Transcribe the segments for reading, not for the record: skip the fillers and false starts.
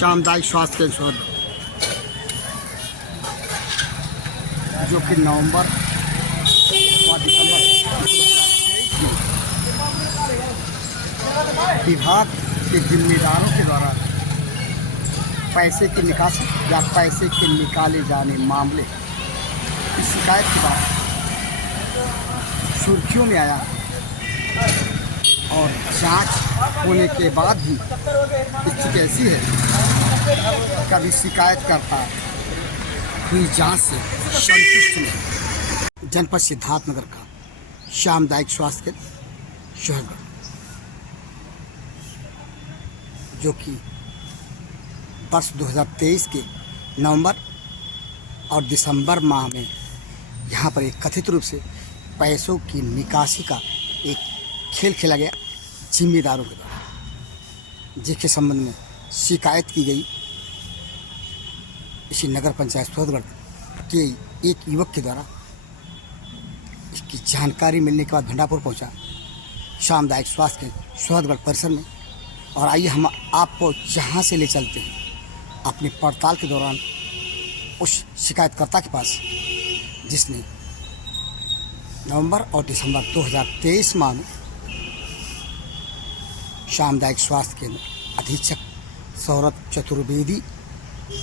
सामुदायिक स्वास्थ्य केंद्र शोध जो कि नवंबर और दिसंबर विभाग के जिम्मेदारों के द्वारा पैसे की निकासी या पैसे के निकाले जाने मामले की शिकायत के बाद सुर्खियों में आया और जांच होने के बाद भी स्थिति ऐसी है कभी शिकायत करता हुई जांच से संतुष्ट नहीं। जनपद सिद्धार्थनगर का सामुदायिक स्वास्थ्य केंद्र शहरगढ़ जो कि वर्ष 2023 के नवंबर और दिसंबर माह में यहाँ पर एक कथित रूप से पैसों की निकासी का एक खेल खेला गया जिम्मेदारों के द्वारा, जिसके संबंध में शिकायत की गई। इसी नगर पंचायत सोहदगढ़ के एक युवक के द्वारा इसकी जानकारी मिलने के बाद भंडापुर पहुंचा सामुदायिक स्वास्थ्य केंद्र सोहदगढ़ परिसर में। और आइए हम आपको जहां से ले चलते हैं अपनी पड़ताल के दौरान उस शिकायतकर्ता के पास जिसने नवंबर और दिसंबर 2023 माह में सामुदायिक स्वास्थ्य केंद्र अधीक्षक सौरभ चतुर्वेदी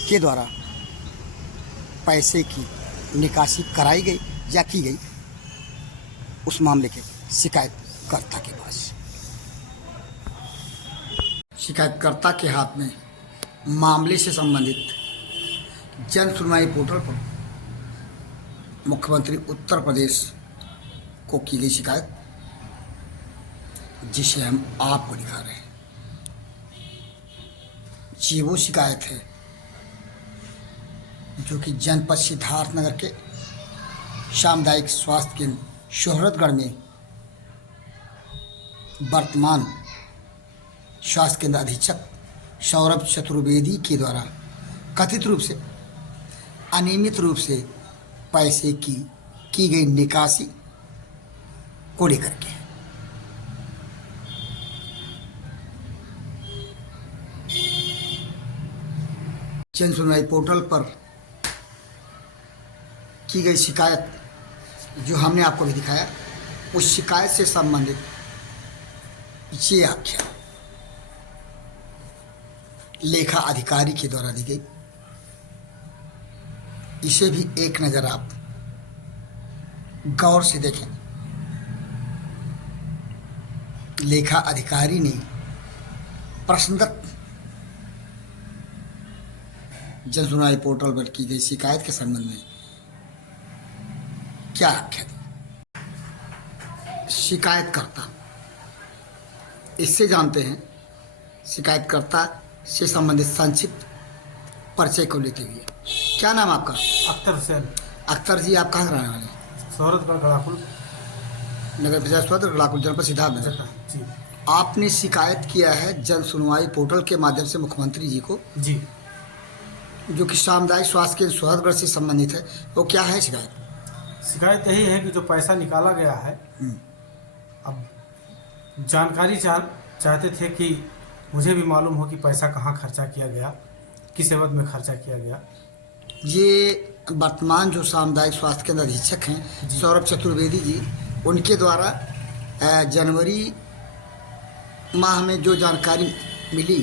के द्वारा पैसे की निकासी कराई गई या की गई उस मामले के शिकायतकर्ता के पास। शिकायतकर्ता के हाथ में मामले से संबंधित जन सुनवाई पोर्टल पर मुख्यमंत्री उत्तर प्रदेश को की गई शिकायत, जिसे हम आपको दिखा रहे हैं। ये वो शिकायत है जो कि जनपद सिद्धार्थनगर के सामुदायिक स्वास्थ्य केंद्र शोहरतगढ़ में वर्तमान स्वास्थ्य केंद्र अधीक्षक सौरभ चतुर्वेदी के द्वारा कथित रूप से अनियमित रूप से पैसे की गई निकासी को लेकर के जन सुनवाई पोर्टल पर की गई शिकायत जो हमने आपको भी दिखाया, उस शिकायत से संबंधित ये आख्या लेखा अधिकारी के द्वारा दी गई। इसे भी एक नज़र आप गौर से देखें। लेखा अधिकारी ने प्रश्नदत्त जन सुनवाई पोर्टल पर की गई शिकायत के संबंध में क्या आख्या दी। शिकायतकर्ता, इससे जानते हैं शिकायतकर्ता से संबंधित संक्षिप्त परिचय को लेते हुए। क्या नाम आपका? अख्तर हुसैन। अख्तर जी, आप कहाँ से रहने वाले हैं? सोहरतगढ़ गड़ाकुल, नगर पंचायत सोहरतगढ़ गड़ाकुल, जनपद सिद्धार्थनगर जी। आपने शिकायत किया है जन सुनवाई पोर्टल के माध्यम से मुख्यमंत्री जी को, जी। जो कि सामुदायिक स्वास्थ्य केंद्र सोहरतगढ़ से संबंधित है। वो क्या है शिकायत? शिकायत यही है कि जो पैसा निकाला गया है, अब जानकारी चाहते थे कि मुझे भी मालूम हो कि पैसा कहाँ खर्चा किया गया, किस एवज में खर्चा किया गया। ये वर्तमान जो सामुदायिक स्वास्थ्य केंद्र अधीक्षक हैं सौरभ चतुर्वेदी जी, उनके द्वारा जनवरी माह में जो जानकारी मिली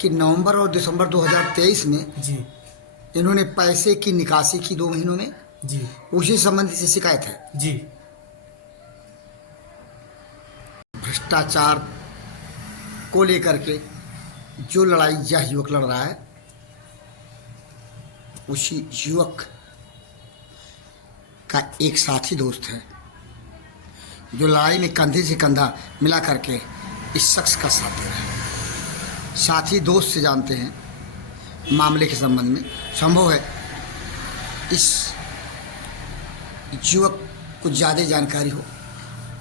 कि नवंबर और दिसंबर 2023 में जी इन्होंने पैसे की निकासी की 2 महीनों में, जी उसी संबंधित से शिकायत है। जी। भ्रष्टाचार को लेकर के जो लड़ाई यह युवक लड़ रहा है, उसी युवक का एक साथी दोस्त है जो लड़ाई में कंधे से कंधा मिला करके इस शख्स का साथ दे रहा है। साथी दोस्त से जानते हैं मामले के संबंध में। संभव है इस युवक को ज़्यादा जानकारी हो।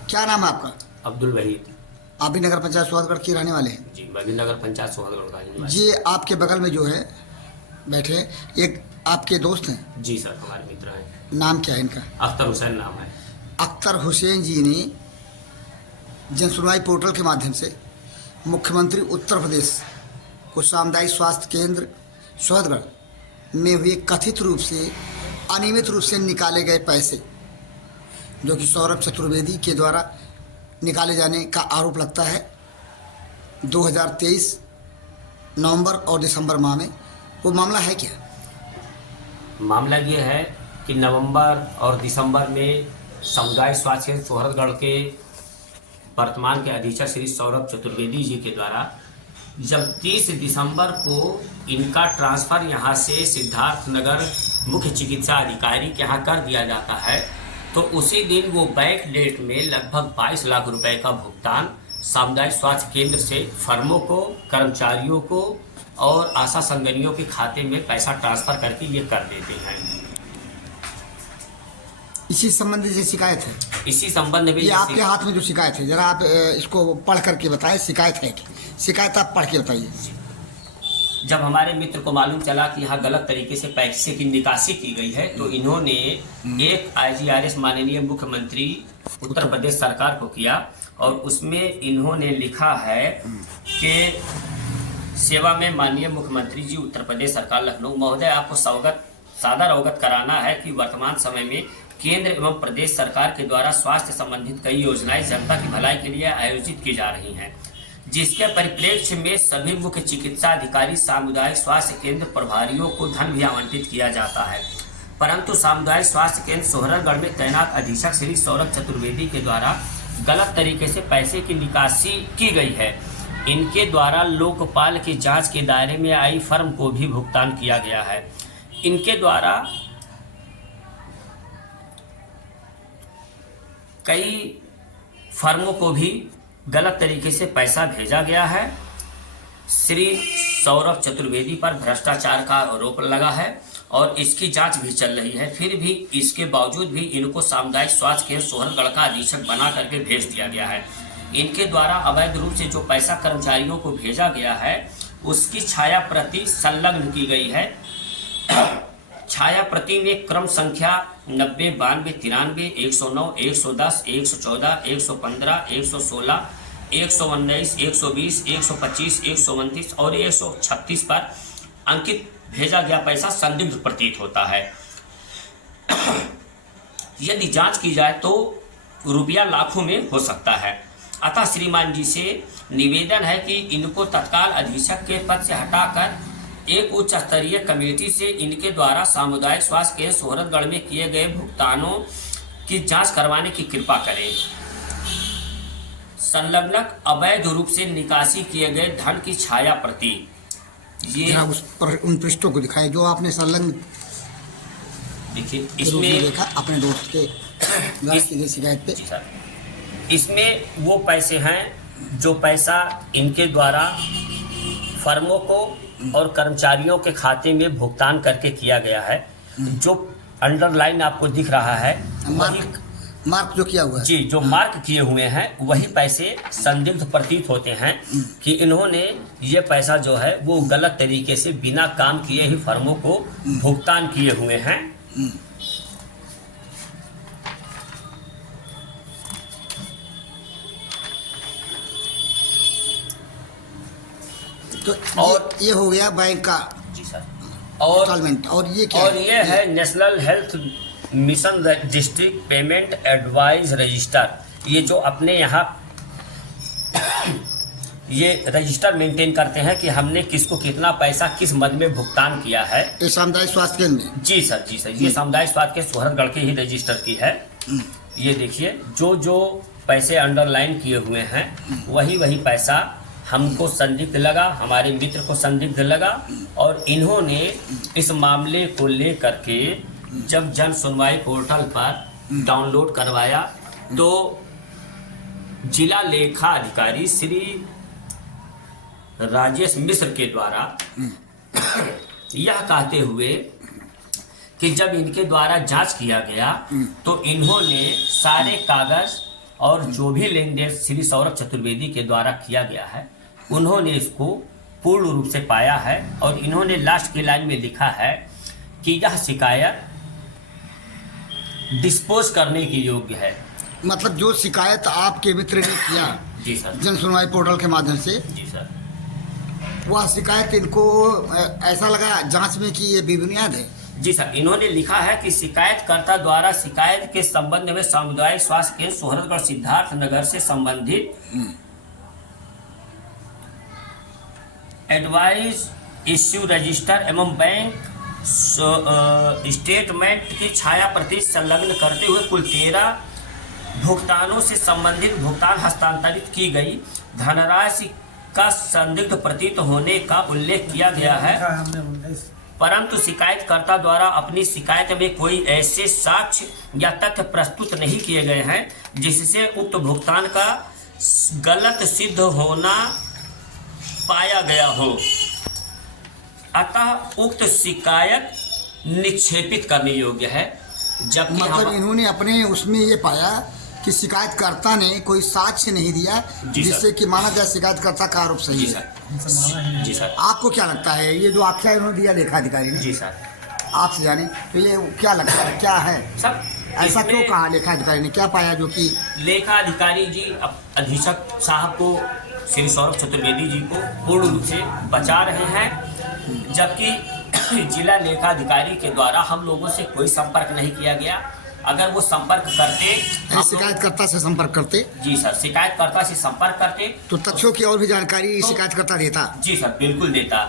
क्या नाम है आपका? अब्दुल वहीद। आप भी नगर पंचायत सोहरतगढ़ के रहने वाले हैं? जी, मैं भी नगर पंचायत सोहरतगढ़ का रहने वाला। ये आपके बगल में जो है बैठे हैं, एक आपके दोस्त हैं? जी सर, हमारे मित्र हैं। नाम क्या है इनका? अख्तर हुसैन नाम है। अख्तर हुसैन जी ने जन सुनवाई पोर्टल के माध्यम से मुख्यमंत्री उत्तर प्रदेश को सामुदायिक स्वास्थ्य केंद्र सोहतगढ़ में हुए कथित रूप से अनियमित रूप से निकाले गए पैसे, जो कि सौरभ चतुर्वेदी के द्वारा निकाले जाने का आरोप लगता है 2023 नवंबर और दिसंबर माह में। वो मामला है क्या? मामला ये है कि नवंबर और दिसंबर में सामुदायिक स्वास्थ्य केंद्र सोहतगढ़ के वर्तमान के अधीक्षक श्री सौरभ चतुर्वेदी जी के द्वारा जब 30 दिसंबर को इनका ट्रांसफ़र यहाँ से सिद्धार्थ नगर मुख्य चिकित्सा अधिकारी के यहाँ कर दिया जाता है, तो उसी दिन वो बैंक डेट में लगभग 22 लाख रुपए का भुगतान सामुदायिक स्वास्थ्य केंद्र से फर्मों को, कर्मचारियों को और आशा संगठनियों के खाते में पैसा ट्रांसफ़र करके ये कर देते हैं। इसी संबंधी से शिकायत है? इसी संबंध में ये आपके हाथ में जो शिकायत है, जरा आप इसको पढ़ करके बताएं। शिकायत है कि शिकायत आप पढ़ के बताइए। जब हमारे मित्र को मालूम चला कि यहाँ गलत तरीके से पैसे की निकासी की गई है, तो इन्होंने एक IGRS माननीय मुख्यमंत्री उत्तर प्रदेश सरकार को किया और उसमें इन्होंने लिखा है कि सेवा में माननीय मुख्यमंत्री जी उत्तर प्रदेश सरकार लखनऊ महोदय, आपको सादर अवगत कराना है कि वर्तमान समय में केंद्र एवं प्रदेश सरकार के द्वारा स्वास्थ्य संबंधित कई योजनाएं जनता की भलाई के लिए आयोजित की जा रही हैं, जिसके परिप्रेक्ष्य में सभी मुख्य चिकित्सा अधिकारी, सामुदायिक स्वास्थ्य केंद्र प्रभारियों को धन भी आवंटित किया जाता है, परंतु सामुदायिक स्वास्थ्य केंद्र सोहतगढ़ में तैनात अधीक्षक श्री सौरभ चतुर्वेदी के द्वारा गलत तरीके से पैसे की निकासी की गई है। इनके द्वारा लोकपाल की जांच के दायरे में आई फर्म को भी भुगतान किया गया है। इनके द्वारा कई फर्मों को भी गलत तरीके से पैसा भेजा गया है। श्री सौरभ चतुर्वेदी पर भ्रष्टाचार का आरोप लगा है और इसकी जांच भी चल रही है। फिर भी इसके बावजूद भी इनको सामुदायिक स्वास्थ्य केंद्र सोहतगढ़ का अधीक्षक बना करके भेज दिया गया है। इनके द्वारा अवैध रूप से जो पैसा कर्मचारियों को भेजा गया है उसकी छाया प्रति संलग्न की गई है। छाया प्रति में क्रम संख्या 90, 92, 93, 109, 110, 114, 115, 116, 119, 120, 125, 129 और 136 पर अंकित भेजा गया पैसा संदिग्ध प्रतीत होता है। यदि जांच की जाए तो रुपया लाखों में हो सकता है। अतः श्रीमान जी से निवेदन है कि इनको तत्काल अधीक्षक के पद से हटाकर एक उच्च स्तरीय कमेटी से इनके द्वारा सामुदायिक स्वास्थ्य केंद्र सोहतगढ़ में किए गए भुगतानों की जांच करवाने की कृपा करें। संलग्न अवैध रूप से निकासी किए गए धन की छाया प्रति ये उन पृष्ठों को दिखाएं जो आपने संलग्न देखिए। इसमें देखा अपने दोस्त के शिकायत पे। इसमें वो पैसे हैं जो पैसा इनके द्वारा फर्मों को और कर्मचारियों के खाते में भुगतान करके किया गया है। जो अंडरलाइन आपको दिख रहा है मार्क जो किया हुआ है जी, जो मार्क किए हुए हैं वही पैसे संदिग्ध प्रतीत होते हैं कि इन्होंने ये पैसा जो है वो गलत तरीके से बिना काम किए ही फर्मों को भुगतान किए हुए हैं। तो और ये हो गया बैंक का जी सर। और ये क्या और ये है national health mission district payment advice register. ये जो अपने यहाँ ये रजिस्टर मेंटेन करते हैं कि हमने किसको कितना पैसा किस मद में भुगतान किया है। ये सामुदायिक स्वास्थ्य केंद्र में जी सर, जी सर, ये सामुदायिक स्वास्थ्य केंद्र सोहतगढ़ के ही रजिस्टर की है। ये देखिए जो पैसे अंडरलाइन किए हुए हैं वही पैसा हमको संदिग्ध लगा, हमारे मित्र को संदिग्ध लगा और इन्होंने इस मामले को लेकर के जब जन सुनवाई पोर्टल पर डाउनलोड करवाया तो जिला लेखा अधिकारी श्री राजेश मिश्र के द्वारा यह कहते हुए कि जब इनके द्वारा जांच किया गया तो इन्होंने सारे कागज और जो भी लेन देन श्री सौरभ चतुर्वेदी के द्वारा किया गया है उन्होंने इसको पूर्ण रूप से पाया है और इन्होंने लास्ट की लाइन में लिखा है कि यह शिकायत डिस्पोज करने की योग्य है। मतलब जो शिकायत आपके मित्र ने किया जी सर। जन सुनवाई पोर्टल के माध्यम से, जी सर। वह शिकायत इनको ऐसा लगा जांच में कि ये बेबुनियाद है। जी सर, इन्होंने लिखा है कि शिकायतकर्ता द्वारा शिकायत के संबंध में सामुदायिक स्वास्थ्य केंद्र सोहरतगढ़ सिद्धार्थ नगर से संबंधित एडवाइस इश्यू रजिस्टर एवं बैंक स्टेटमेंट की छाया प्रति संलग्न करते हुए कुल 13 भुगतानों से संबंधित भुगतान हस्तांतरित की गई धनराशि का संदिग्ध प्रतीत होने का उल्लेख किया गया है, परंतु शिकायतकर्ता द्वारा अपनी शिकायत में कोई ऐसे साक्ष्य या तथ्य प्रस्तुत नहीं किए गए हैं जिससे उक्त भुगतान का गलत सिद्ध होना पाया गया हो। अतः उक्त शिकायत निक्षेपित करने योग्य है। जबकि मतलब इन्होंने अपने उसमें ये पाया कि शिकायतकर्ता ने कोई साक्ष्य नहीं दिया जिससे कि माना जाए शिकायतकर्ता का आरोप सही है। जी सर। आपको क्या लगता है ये जो आख्या इन्होंने दिया लेखाधिकारी ने? जी सर। आपसे जाने तो ये क्या लगता है, क्या है सब ऐसा क्यों कहा? लेखाधिकारी ने क्या पाया जो कि लेखाधिकारी जी अधीक्षक साहब को श्री सौरभ चतुर्वेदी जी को पूर्ण रूप से बचा रहे हैं, जबकि जिला लेखाधिकारी के द्वारा हम लोगों से कोई संपर्क नहीं किया गया। अगर वो संपर्क करते, शिकायतकर्ता से संपर्क करते, जी सर, शिकायतकर्ता से संपर्क करते तो तथ्यों की और भी जानकारी शिकायतकर्ता देता। जी सर, बिल्कुल देता।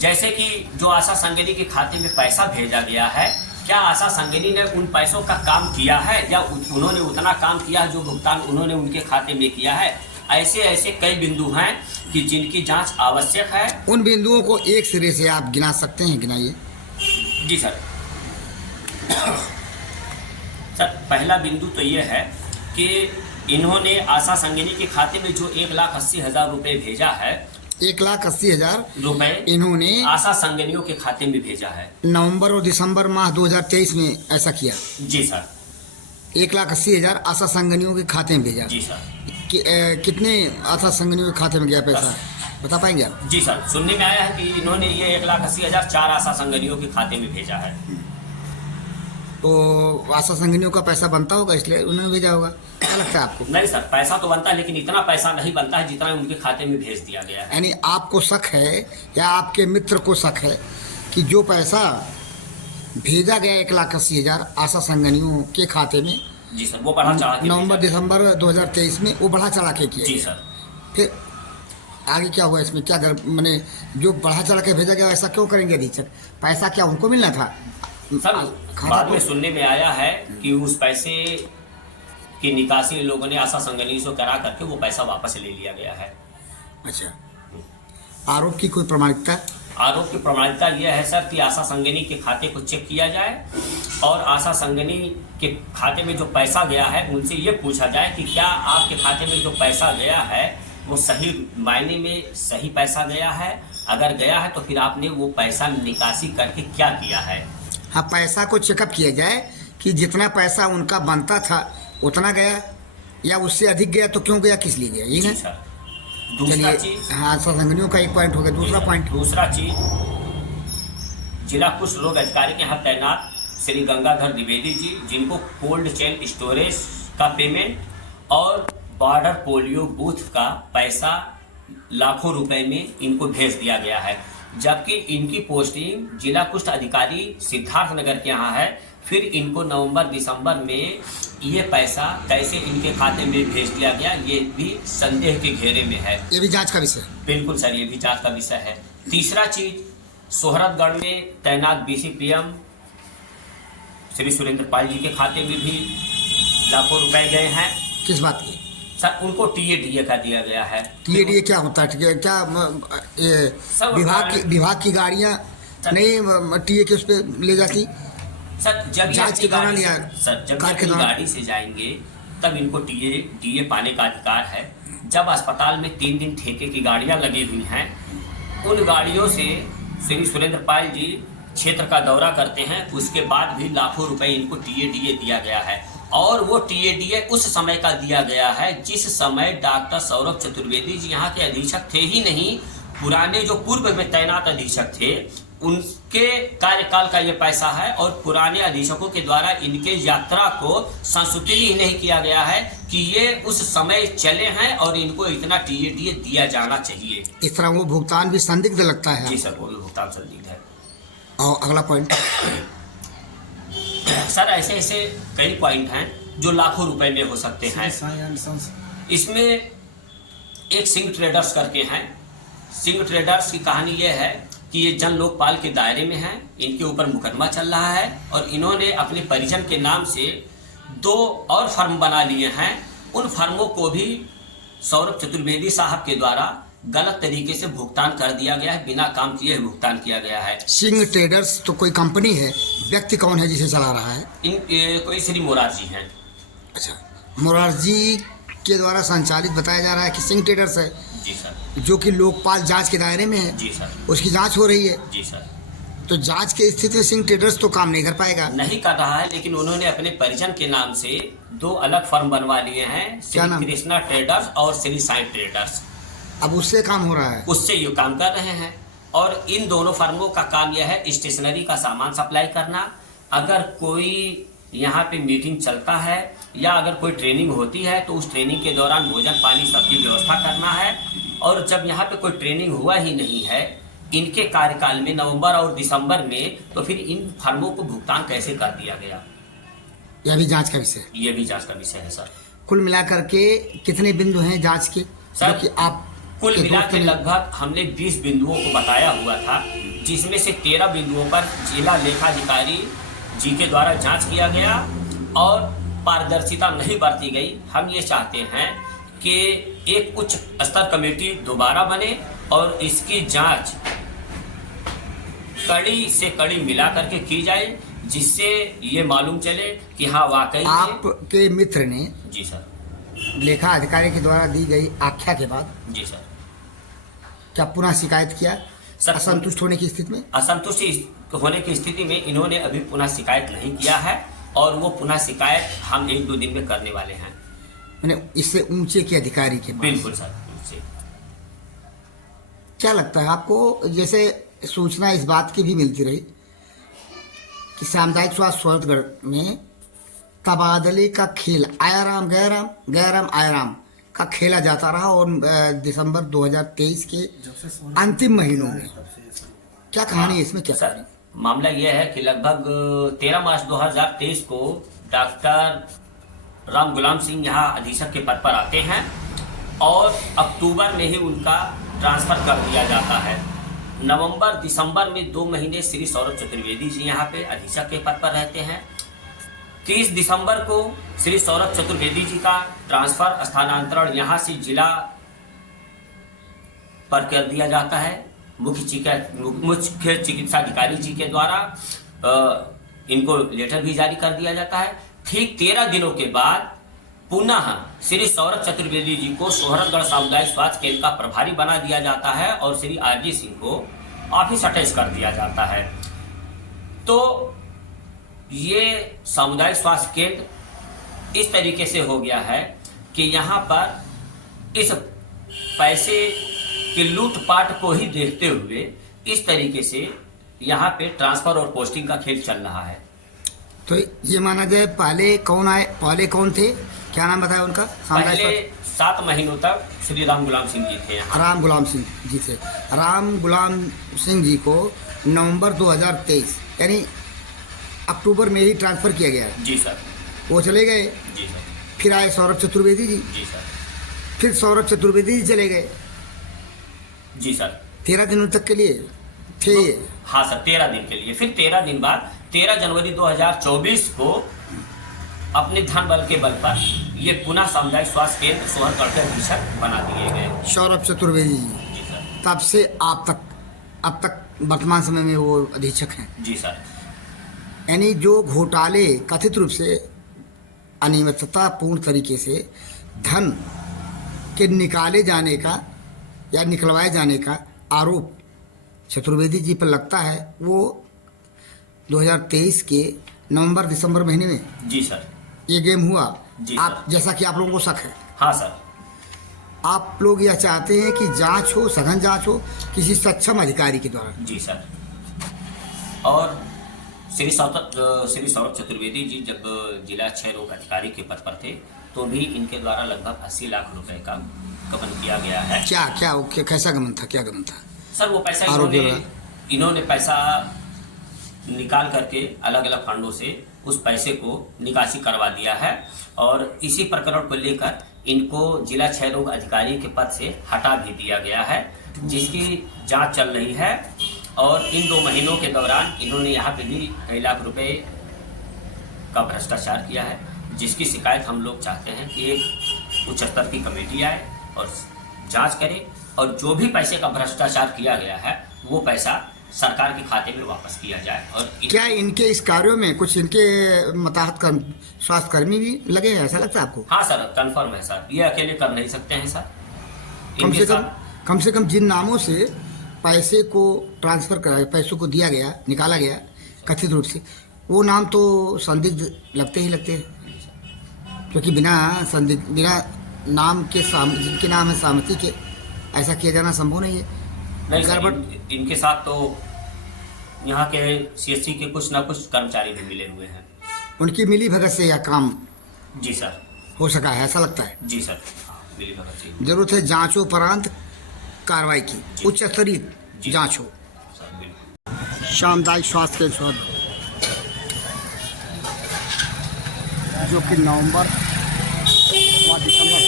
जैसे कि जो आशा संगिनी के खाते में पैसा भेजा गया है, क्या आशा संगिनी ने उन पैसों का काम किया है या उन्होंने उतना काम किया है जो भुगतान उन्होंने उनके खाते में किया है? ऐसे ऐसे कई बिंदु हैं कि जिनकी जांच आवश्यक है। उन बिंदुओं को एक सिरे से आप गिना सकते हैं, गिनाइए। जी सर। सर, पहला बिंदु तो ये है कि इन्होंने आशा संगिनी के खाते में जो 1,80,000 रुपये भेजा है, 1,80,000 रुपये इन्होंने आशा संगिनियों के खाते में भेजा है। नवंबर और दिसंबर माह 2023 में ऐसा किया। जी सर। 1,80,000 आशा संगिनियों के खाते में भेजा। जी सर। कितने आशा संगिनियों के खाते में गया पैसा बता पाएंगे आप? जी सर, सुनने में आया है कि इन्होंने ये 1,80,000 4 आशा संगिनियों के खाते में भेजा है। तो आशा संगिनियों का पैसा बनता होगा इसलिए उन्होंने भेजा होगा, क्या लगता है आपको? नहीं सर, पैसा तो बनता है लेकिन इतना पैसा नहीं बनता है जितना उनके खाते में भेज दिया गया है। यानी आपको शक है या आपके मित्र को शक है कि जो पैसा भेजा गया 1,80,000 आशा संगिनियों के खाते में, जी सर, वो बढ़ा चढ़ा के नवंबर दिसंबर 2023 में वो बढ़ा चढ़ा के किया। जी सर। फिर आगे क्या हुआ इसमें? क्या मैंने जो बढ़ा चढ़ा के भेजा गया ऐसा क्यों करेंगे अधीक्षक? पैसा क्या उनको मिलना था? सर, बाद में सुनने में आया है कि उस पैसे की निकासी लोगों ने आशा संगिनी से करा करके वो पैसा वापस ले लिया गया है। अच्छा, आरोप की कोई प्रामाणिकता? आरोप की प्रामाणिकता यह है सर कि आशा संगिनी के खाते को चेक किया जाए और आशा संगिनी के खाते में जो पैसा गया है उनसे ये पूछा जाए कि क्या आपके खाते में जो पैसा गया है वो सही मायने में सही पैसा गया है? अगर गया है तो फिर आपने वो पैसा निकासी करके क्या किया है? हाँ, पैसा को चेकअप किया जाए कि जितना पैसा उनका बनता था उतना गया या उससे अधिक गया तो क्यों गया, किस लिए गया, ये ना? सर, दूसरा चीज, हाँ, संगिनियों का एक पॉइंट हो गया। दूसरा पॉइंट, दूसरा चीज, जिला कुष्ठ रोग अधिकारी के यहाँ तैनात श्री गंगाधर द्विवेदी जी, जिनको कोल्ड चेन स्टोरेज का पेमेंट और बॉर्डर पोलियो बूथ का पैसा लाखों रुपए में इनको भेज दिया गया है, जबकि इनकी पोस्टिंग जिला कुष्ठ अधिकारी सिद्धार्थ नगर के यहाँ है। फिर इनको नवंबर दिसंबर में ये पैसा कैसे इनके खाते में भेज दिया गया, ये भी संदेह के घेरे में है। ये भी जांच का विषय। बिल्कुल सर, ये भी जांच का विषय है। तीसरा चीज, सोहरतगढ़ में तैनात BCPM श्री सुरेंद्र पाल जी के खाते में भी लाखों रुपए गए हैं। किस बात की? सर, उनको TADA का दिया गया है। TADA क्या होता है? क्या विभाग की गाड़ियाँ नहीं टीए के उस पर ले जाती? सर, जब जांच के दौरान या सर जब गाड़ी से जाएंगे तब इनको DA पाने का अधिकार है। जब अस्पताल में 3 दिन ठेके की गाड़ियां लगी हुई हैं, उन गाड़ियों से श्री सुरेंद्र पाल जी क्षेत्र का दौरा करते हैं, उसके बाद भी लाखों रुपए इनको TADA दिया गया है। और वो TADA उस समय का दिया गया है जिस समय डॉक्टर सौरभ चतुर्वेदी जी यहाँ के अधीक्षक थे ही नहीं, पुराने जो पूर्व में तैनात अधीक्षक थे उनके कार्यकाल का ये पैसा है और पुराने अधीक्षकों के द्वारा इनके यात्रा को संशोधित ही नहीं किया गया है कि ये उस समय चले हैं और इनको इतना टीए दिया जाना चाहिए। इस तरह वो भुगतान भी संदिग्ध लगता है। जी सर, वो भी भुगतान संदिग्ध है। और अगला पॉइंट सर, ऐसे ऐसे कई पॉइंट हैं जो लाखों रुपए में हो सकते हैं। इसमें एक सिंह ट्रेडर्स करके हैं। सिंह ट्रेडर्स की कहानी यह है कि ये जन लोकपाल के दायरे में हैं, इनके ऊपर मुकदमा चल रहा है और इन्होंने अपने परिजन के नाम से 2 और फर्म बना लिए हैं। उन फर्मों को भी सौरभ चतुर्वेदी साहब के द्वारा गलत तरीके से भुगतान कर दिया गया है, बिना काम किए भुगतान किया गया है। सिंह ट्रेडर्स तो कोई कंपनी है, व्यक्ति कौन है जिसे चला रहा है? कोई श्री मोरारजी हैं। अच्छा, मोरारजी के द्वारा संचालित बताया जा रहा है कि सिंह ट्रेडर्स है। जी सर। जो कि लोकपाल जांच के दायरे में है। जी सर। उसकी जांच हो रही है। जी सर। तो जांच की स्थिति में सिंह ट्रेडर्स तो काम नहीं कर पाएगा। नहीं कर रहा है, लेकिन उन्होंने अपने परिजन के नाम से 2 अलग फर्म बनवा लिए हैं, श्री कृष्णा ट्रेडर्स और श्री साई ट्रेडर्स। अब उससे काम हो रहा है? उससे ये काम कर रहे हैं और इन दोनों फर्मों का काम यह है स्टेशनरी का सामान सप्लाई करना। अगर कोई यहाँ पे मीटिंग चलता है या अगर कोई ट्रेनिंग होती है तो उस ट्रेनिंग के दौरान भोजन पानी सबकी व्यवस्था करना है। और जब यहाँ पे कोई ट्रेनिंग हुआ ही नहीं है इनके कार्यकाल में नवंबर और दिसंबर में, तो फिर इन फर्मों को भुगतान कैसे कर दिया गया, यह भी जांच का विषय? ये भी जांच का विषय है सर। कुल मिलाकर के कितने बिंदु हैं जांच के सर? कि आप कुल मिला के लगभग हमने 20 बिंदुओं को बताया हुआ था, जिसमें से 13 बिंदुओं पर जिला लेखाधिकारी जी के द्वारा जांच किया गया और पारदर्शिता नहीं बरती गई। हम ये चाहते हैं कि एक उच्च स्तर कमेटी दोबारा बने और इसकी जांच कड़ी से कड़ी मिला करके की जाए, जिससे ये मालूम चले कि हाँ वाकई आपके मित्र ने। जी सर। लेखा अधिकारी के द्वारा दी गई आख्या के बाद जी सर क्या पुनः शिकायत किया सर? असंतुष्ट होने की स्थिति में? असंतुष्ट होने की स्थिति में इन्होंने अभी पुनः शिकायत नहीं किया है और वो पुनः शिकायत हम 1-2 दिन में करने वाले हैं। मैंने इससे ऊंचे के अधिकारी के पास। बिल्कुल सर। क्या लगता है आपको? जैसे सूचना इस बात की भी मिलती रही कि सामुदायिक स्वास्थ्य सोहरतगढ़ में तबादले का खेल आयाराम गयाराम गयाराम आयाराम का खेला जाता रहा और दिसंबर 2023 के अंतिम महीनों में क्या कहानी है इसमें? क्या सर, मामला यह है कि लगभग 13 मार्च 2023 को डॉक्टर राम गुलाम सिंह यहाँ अधीक्षक के पद पर आते हैं और अक्टूबर में ही उनका ट्रांसफर कर दिया जाता है। नवंबर दिसंबर में 2 महीने श्री सौरभ चतुर्वेदी जी यहाँ पे अधीक्षक के पद पर रहते हैं। 30 दिसंबर को श्री सौरभ चतुर्वेदी जी का ट्रांसफर स्थानांतरण यहाँ से जिला पर कर दिया जाता है मुख्य चिकित्सा अधिकारी जी के द्वारा। इनको लेटर भी जारी कर दिया जाता है। ठीक 13 दिनों के बाद पुनः श्री सौरभ चतुर्वेदी जी को सोहरतगढ़ सामुदायिक स्वास्थ्य केंद्र का प्रभारी बना दिया जाता है और श्री आरजी सिंह को ऑफिस अटैच कर दिया जाता है। तो ये सामुदायिक स्वास्थ्य केंद्र इस तरीके से हो गया है कि यहाँ पर इस पैसे के लूटपाट को ही देखते हुए इस तरीके से यहाँ पे ट्रांसफर और पोस्टिंग का खेल चल रहा है। तो ये माना जाए पहले कौन आए, पहले कौन थे, क्या नाम बताया उनका? पहले 7 महीनों तक श्री राम गुलाम सिंह जी थे यहाँ। राम गुलाम सिंह जी थे। राम गुलाम सिंह जी को नवंबर 2023 यानी अक्टूबर में ही ट्रांसफर किया गया है। जी सर। वो चले गए। जी सर। फिर आए सौरभ चतुर्वेदी जी। जी सर। फिर सौरभ चतुर्वेदी जी चले गए। जी सर। 13 दिनों तक के लिए थे। हाँ सर, 13 दिन के लिए। फिर 13 दिन बाद 13 जनवरी 2024 को अपने धन बल के बल पर ये पुनः सामुदायिक स्वास्थ्य केंद्र सोहरतगढ़ के अधीक्षक बना दिए गए सौरभ चतुर्वेदी जी। जी सर। तब से आप तक, अब तक वर्तमान समय में वो अधीक्षक हैं। जी सर। यानी जो घोटाले कथित रूप से अनियमिततापूर्ण तरीके से धन के निकाले जाने का या निकलवाए जाने का आरोप चतुर्वेदी जी पर लगता है, वो 2023 के नवंबर दिसंबर महीने में जी सर ये गेम हुआ। जी आप जैसा कि आप लोगों को शक है। हाँ सर। आप लोग यह चाहते हैं कि जांच हो, सघन जांच हो किसी सक्षम अधिकारी के द्वारा। जी सर। और श्री सौरभ चतुर्वेदी जी जब जिला क्षय रोग अधिकारी के पद पर थे तो भी इनके द्वारा लगभग 80 लाख रुपए का गबन किया गया है। कैसा गमन था, क्या गमन था? सर वो पैसा इन्होंने पैसा निकाल करके अलग अलग फंडों से उस पैसे को निकासी करवा दिया है और इसी प्रकरण को लेकर इनको जिला क्षय रोग अधिकारी के पद से हटा भी दिया गया है, जिसकी जांच चल रही है। और इन 2 महीनों के दौरान इन्होंने यहाँ पे भी कई लाख रुपए का भ्रष्टाचार किया है, जिसकी शिकायत हम लोग चाहते हैं कि एक उच्च स्तर की कमेटी आए और जांच करे और जो भी पैसे का भ्रष्टाचार किया गया है वो पैसा सरकार के खाते में वापस किया जाए। और क्या इनके इस कार्यों में कुछ इनके मताहत स्वास्थ्य कर्मी भी लगे हैं, ऐसा लगता है आपको? हाँ सर, कंफर्म है सर, ये अकेले कर नहीं सकते हैं सर। कम से कम जिन नामों से पैसे को ट्रांसफर कराया, पैसों को दिया गया, निकाला गया कथित रूप से, वो नाम तो संदिग्ध लगते हैं, क्योंकि बिना नाम के जिनके नाम है सहमति के ऐसा किया जाना संभव नहीं है। नहीं सर, इनके साथ तो यहाँ के CSC के कुछ ना कुछ कर्मचारी भी मिले हुए हैं। उनकी मिली भगत से यह काम जी सर हो सका है, ऐसा लगता है? जी सर, मिली भगत से। जरूरत है जांचोपरांत कार्रवाई की, उच्च स्तरीय जांच हो। सामुदायिक स्वास्थ्य केंद्र सोहदगढ़ जो कि नवंबर व दिसंबर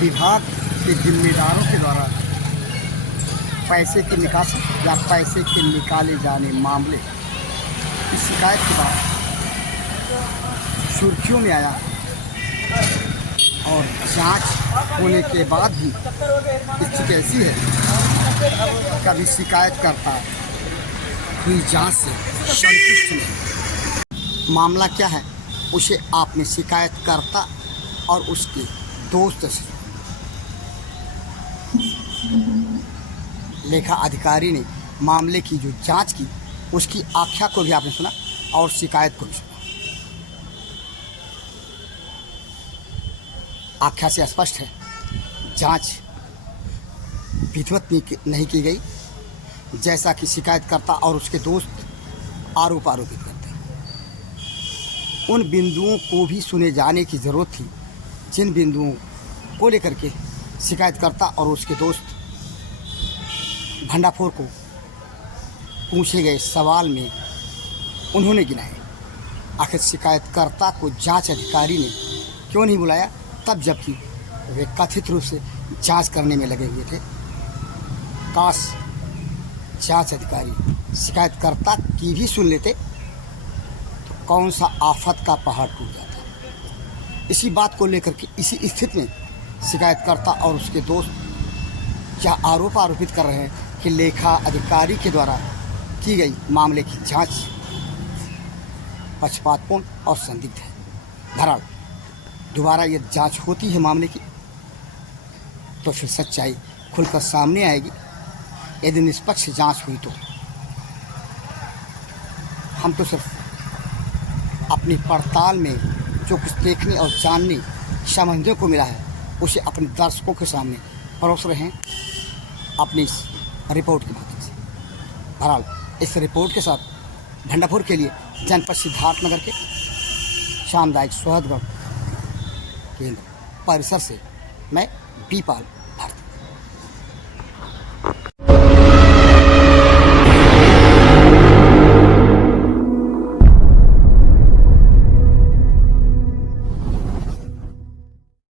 विभाग के जिम्मेदारों के द्वारा पैसे की निकासी या पैसे के निकाले जाने मामले की शिकायत के बाद सुर्खियों में आया और जांच होने के बाद भी स्थिति ऐसी है, कभी शिकायत करता हुई जांच से संतुष्ट नहीं। मामला क्या है उसे आपने शिकायतकर्ता और उसके दोस्त से लेखा अधिकारी ने मामले की जो जांच की उसकी आख्या को भी आपने सुना और शिकायत को भी सुना। आख्या से स्पष्ट है जांच विधिवत नहीं की गई, जैसा कि शिकायतकर्ता और उसके दोस्त आरोपित करते हैं। उन बिंदुओं को भी सुने जाने की ज़रूरत थी जिन बिंदुओं को लेकर के शिकायतकर्ता और उसके दोस्त भंडाफोर को पूछे गए सवाल में उन्होंने गिनाए। आखिर शिकायतकर्ता को जांच अधिकारी ने क्यों नहीं बुलाया, तब जबकि वे कथित रूप से जांच करने में लगे हुए थे? काश जांच अधिकारी शिकायतकर्ता की भी सुन लेते तो कौन सा आफत का पहाड़ टूट जाता। इसी बात को लेकर के इसी स्थिति में शिकायतकर्ता और उसके दोस्त क्या आरोपित कर रहे हैं कि लेखा अधिकारी के द्वारा की गई मामले की जांच पक्षपातपूर्ण और संदिग्ध है। बहरहाल दोबारा ये जांच होती है मामले की तो फिर सच्चाई खुलकर सामने आएगी। यदि निष्पक्ष जांच हुई तो हम तो सिर्फ अपनी पड़ताल में जो कुछ देखने और जानने समझने को मिला है उसे अपने दर्शकों के सामने परोस रहे हैं अपनी इस रिपोर्ट के माध्यम से। बहरहाल इस रिपोर्ट के साथ भंडापुर के लिए जनपद सिद्धार्थनगर के सामुदायिक सोहदगढ़ केंद्र परिसर से मैं बीपाल